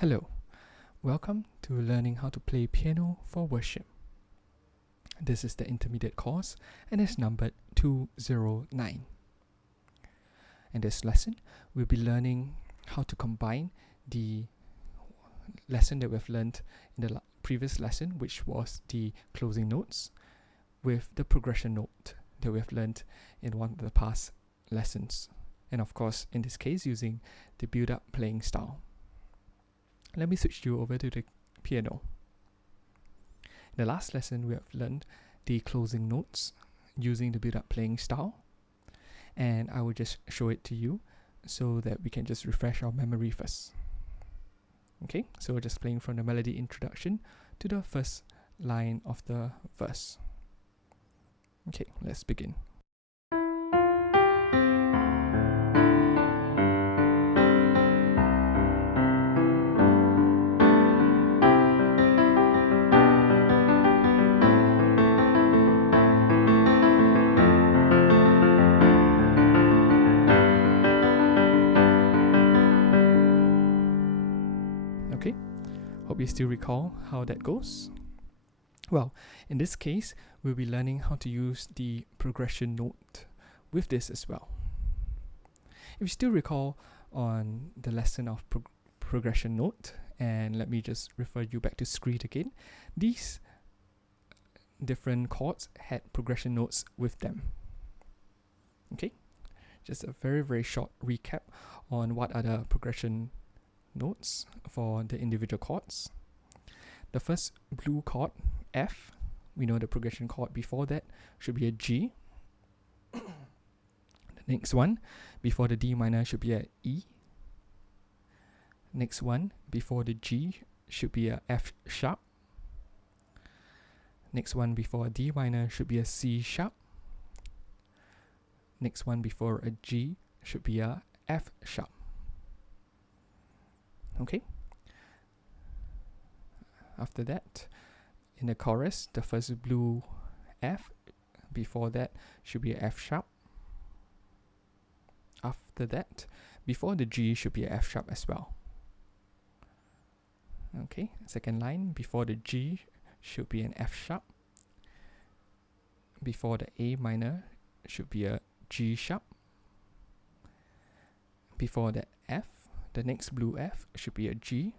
Hello, welcome to learning how to play piano for worship. This is the intermediate course and it's numbered 209. In this lesson, we'll be learning how to combine the lesson that we've learned in the previous lesson, which was the closing notes, with the progression note that we've learned in one of the past lessons. And of course, in this case, using the build-up playing style. Let me switch you over to the piano. In the last lesson, we have learned the closing notes using the build-up playing style. And I will just show it to you so that we can just refresh our memory first. Okay, so we're just playing from the melody introduction to the first line of the verse. Okay, let's begin. Okay, hope you still recall how that goes. Well, in this case, we'll be learning how to use the progression note with this as well. If you still recall on the lesson of progression note, and let me just refer you back to screen again, these different chords had progression notes with them. Okay, just a very short recap on what are the progression notes for the individual chords. The first blue chord, F, we know the progression chord before that should be a G. The next one before the D minor should be a E. Next one before the G should be a F sharp. Next one before a D minor should be a C sharp. Next one before a G should be a F sharp. Okay. After that, in the chorus, the first blue F, before that should be a F sharp. After that, before the G should be a F sharp as well. Okay, second line, before the G should be an F sharp. Before the A minor should be a G sharp. Before the F, the next blue F should be a G.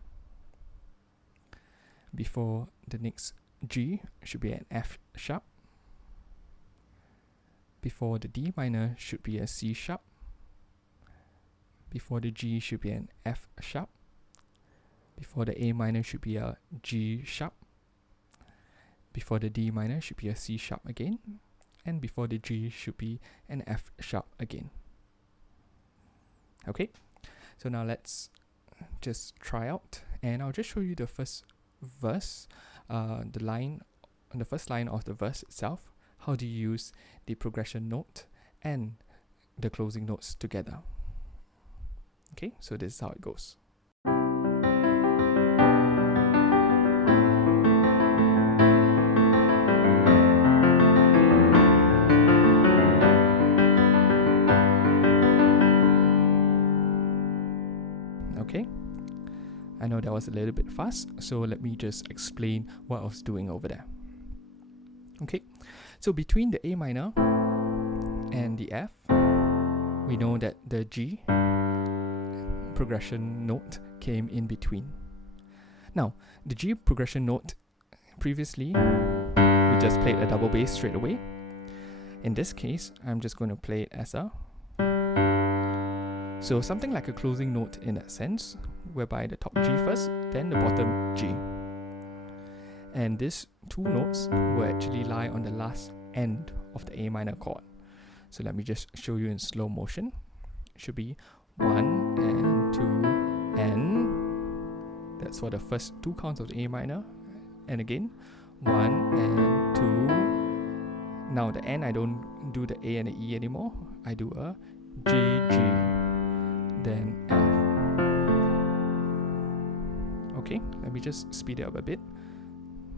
Before the next G should be an F sharp. Before the D minor should be a C sharp. Before the G should be an F sharp. Before the A minor should be a G sharp. Before the D minor should be a C sharp again. And before the G should be an F sharp again. Okay, so now let's just try out, and I'll just show you the first verse, the first line of the verse itself. How do you use the progression note and the closing notes together? Okay, so this is how it goes. Okay, I know that was a little bit fast, so let me just explain what I was doing over there. Okay, so between the A minor and the F, we know that the G progression note came in between. Now, the G progression note, previously, we just played a double bass straight away. In this case, I'm just going to play it as a, so something like a closing note in that sense, whereby the top G first, then the bottom G. And these two notes will actually lie on the last end of the A minor chord. So let me just show you in slow motion. It should be 1 and 2 and that's for the first two counts of the A minor. And again, 1 and 2. Now the N, I don't do the A and the E anymore. I do a G, G, then F. Okay, let me just speed it up a bit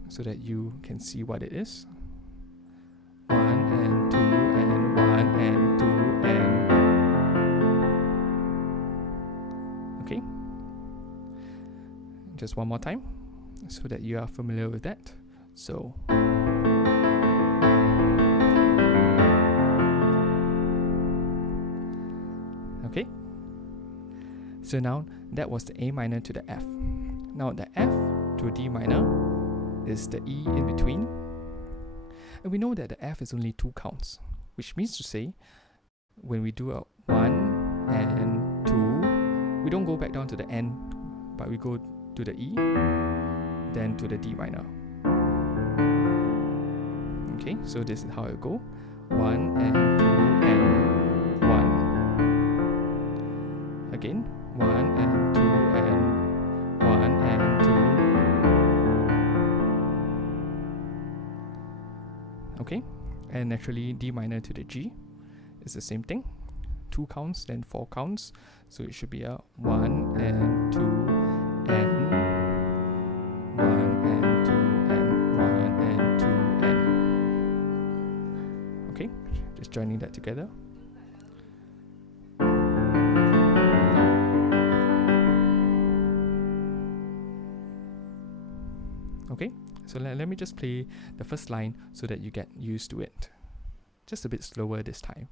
so that you can see what it is. 1 and 2 and 1 and 2 and... Okay, just one more time so that you are familiar with that. So okay, so now that was the A minor to the F. Now the F to D minor is the E in between, and we know that the F is only 2 counts, which means to say when we do a 1 and 2, we don't go back down to the N, but we go to the E, then to the D minor. Okay, so this is how it go: 1 and 2 and 1. Again, 1 and 2 and 1 and 2. Okay, and naturally D minor to the G is the same thing: 2 counts, then 4 counts. So it should be a 1 and 2 and 1 and 2 and 1 and 2 and. Okay, just joining that together. Okay, so let me just play the first line so that you get used to it. Just a bit slower this time.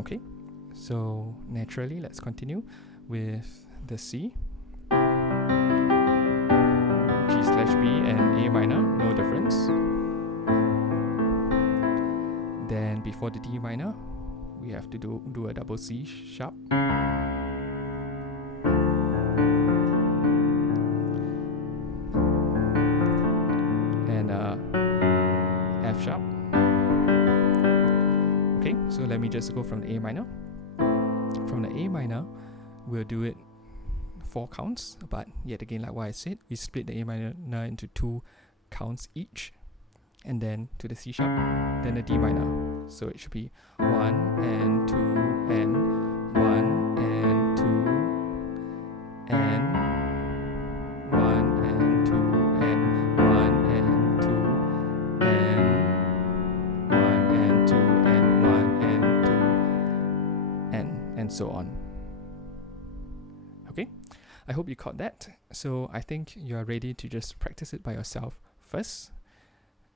Okay, so naturally, let's continue with the C. G/B and A minor, no difference. Then before the D minor, we have to do a double C sharp. And F sharp. Okay, so let me just go from the A minor. From the A minor, we'll do it 4 counts, but yet again, like what I said, we split the A minor into 2 counts each, and then to the C sharp, then the D minor. So it should be 1 and 2 and 1 and 2 and 1 and 2 and 1 and 2 and 1 and 2 and 1 and 2 and so on. Okay, I hope you caught that. So I think you are ready to just practice it by yourself first.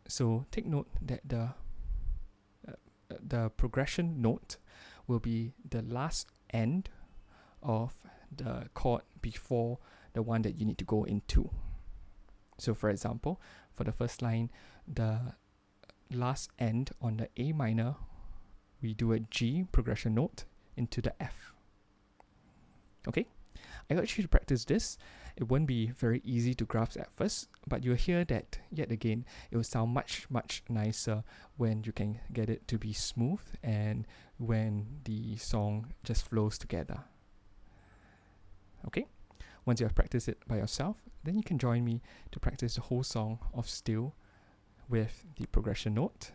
So take note that the progression note will be the last end of the chord before the one that you need to go into. So for example, for the first line, the last end on the A minor, we do a G progression note into the F. Okay, I got you to practice this. It won't be very easy to grasp at first, but you'll hear that yet again, it will sound much nicer when you can get it to be smooth and when the song just flows together. Okay, once you have practiced it by yourself, then you can join me to practice the whole song of Still with the progression note,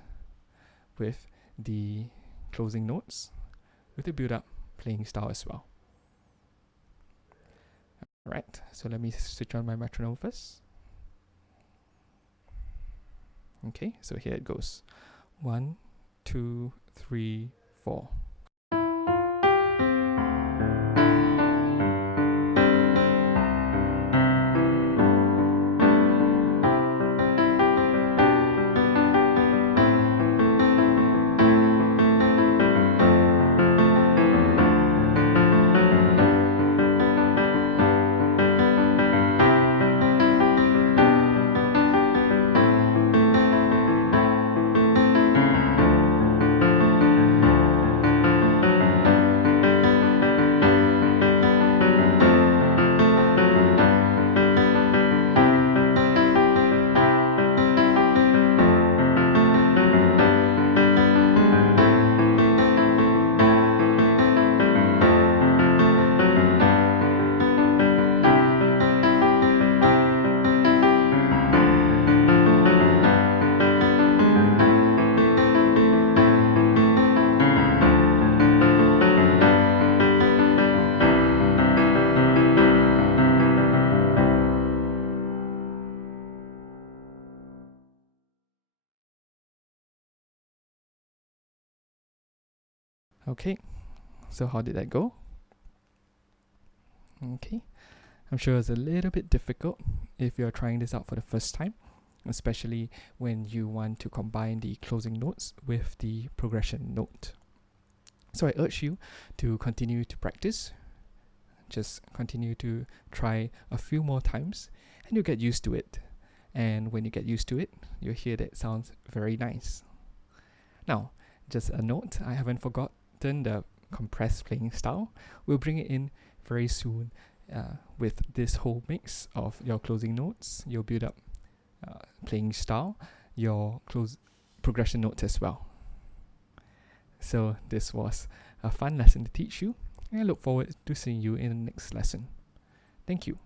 with the closing notes, with the build-up playing style as well. Right, so let me switch on my metronome first. Okay, so here it goes. 1, 2, 3, 4. Okay, so how did that go? Okay, I'm sure it's a little bit difficult if you're trying this out for the first time, especially when you want to combine the closing notes with the progression note. So I urge you to continue to practice. Just continue to try a few more times and you'll get used to it. And when you get used to it, you'll hear that it sounds very nice. Now, just a note, I haven't forgotten the compressed playing style. We'll bring it in very soon with this whole mix of your closing notes, your build up playing style, your progression notes as well. So this was a fun lesson to teach you, and I look forward to seeing you in the next lesson. Thank you.